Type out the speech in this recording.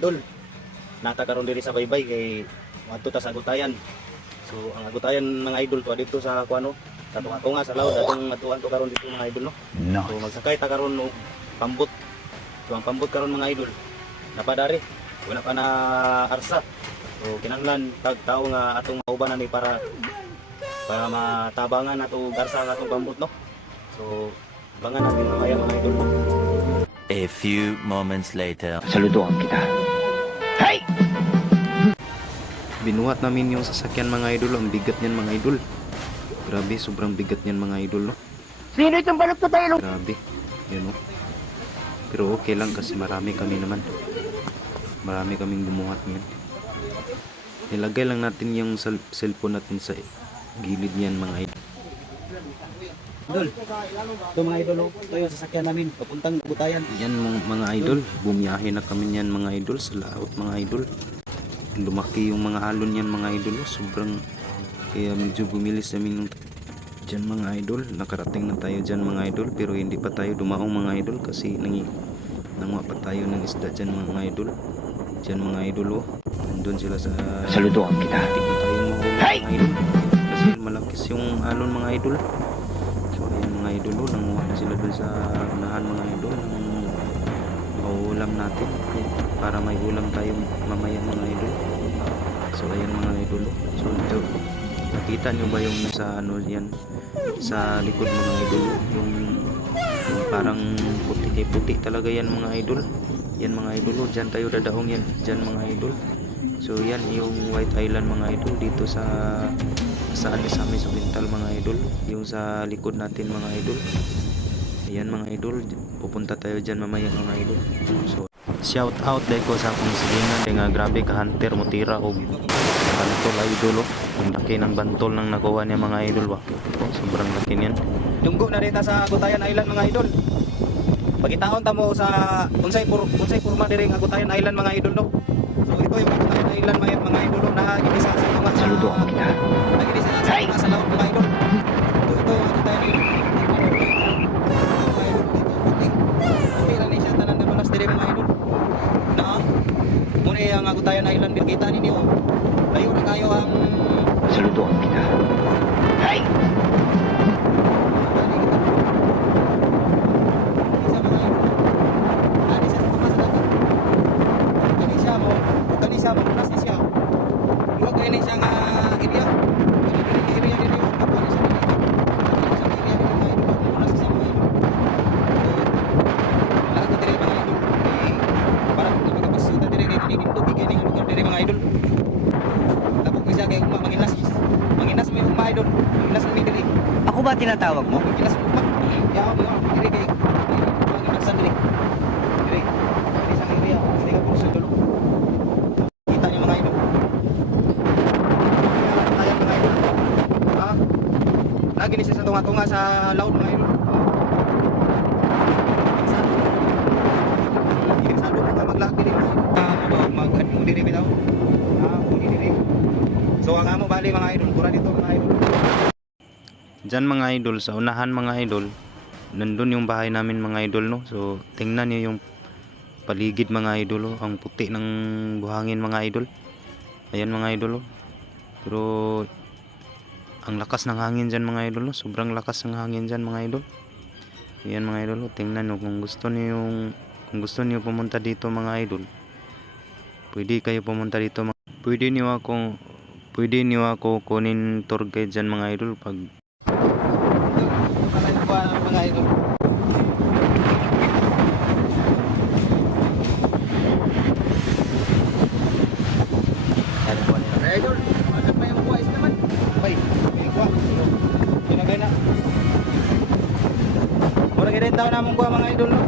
idol. Nata karon diri sa baybay kay adto ta sa Agutayan. So ang Agutayan mga idol to dito sa kuano, sa tunga sa laod atong matuan to karon dito mga idol no. So magsakay ta karon og pambot. So ang pambot karon mga idol napadari wala pa na arsa. So kinahanglan tag tao nga atong mauban ni para matabangan ato arsa nga atong pambot no. So bangan natin mamaya mga idol no. A few moments later. Saluduhan kita. Hey! Binuhat namin yung sasakyan mga idol. Ang bigat niyan mga idol. Grabe, sobrang bigat niyan mga idol no. Sino itong balot ko tayo? Grabe, yun no. Pero okay lang kasi marami kami naman. Marami kaming bumuhat ngayon. Nilagay lang natin yung cellphone natin sa gilid niyan mga idol. Idol, ito mga idol, ito yung sasakyan namin, papuntang Agutayan. Yan mga idol, bumiyahe na kami niyan mga idol sa laot mga idol. Lumaki yung mga alon niyan mga idol, sobrang kaya medyo bumilis namin nung dyan mga idol. Nakarating na tayo dyan mga idol pero hindi pa tayo dumaong mga idol kasi nanguha pa tayo ng isda dyan mga idol. Dyan mga idol nandun sila sa Saluduhan kita. tik na tayo mahuli mga idol kasi malakis yung alon mga idol. Mga idol nanguha na sila dun sa unahan mga idol ng mauulam natin para may ulam tayo mamaya mga idol. So ayan mga idol, so ito, nakita nyo ba yung sa ano yan sa likod mga idol, yung parang puti talaga yan mga idol. Yan mga idol, dyan tayo dadaong yan dyan mga idol. So yan yung White Island mga idol dito sa Misamis Oriental mga idol, yung sa likod natin mga idol. Ayan mga idol, pupunta tayo dyan mamaya mga idol. So shout out dahil ko sa akong silingan nga grabe ka hunter mo tira o bantol idol ang laki ng bantol nang nakuha niya mga idol ba. Sobrang laki niyan. Dunggo na rin ta sa Agutayan Island mga idol. Pagitaon ta mo sa unsay purma diri nga Agutayan Island mga idol no. So ito yung Agutayan Island mga idol no, nakagisa sa mga Saluduhan kita. sa laot mga idol. Ito Agutayan Island. Okay lang ni siya tanan na lunas diri mga idol. Na muna ang Agutayan Island kita ninyo. Layo na kayo ang Saluduhan kita. Hey! Ako ba tinatawag mo? Lagi ni sa tunga-tunga sa laod mga idol. Interesado ka maglaki din. Mag-ano diri bitaw. So ang amo bali mga idol, pura dito mga idol. Dyan mga idol, sa unahan mga idol, nandun yung bahay namin mga idol no. So tingnan niyo yung paligid mga idol ang puti ng buhangin mga idol. Ayan mga idol pero ang lakas ng hangin dyan mga idol, sobrang lakas ng hangin dyan mga idol. Ayan mga idol, tingnan nyo kung gusto niyo pumunta dito mga idol. Pwede kayo pumunta dito. Pwede niyo ako kunin tour guide dyan mga idol pag mga idol. Idol, agad pa yung buwais naman. Bay, pinigwa. Pinagay na. Mura ganyan daw namang buwa mga idol no.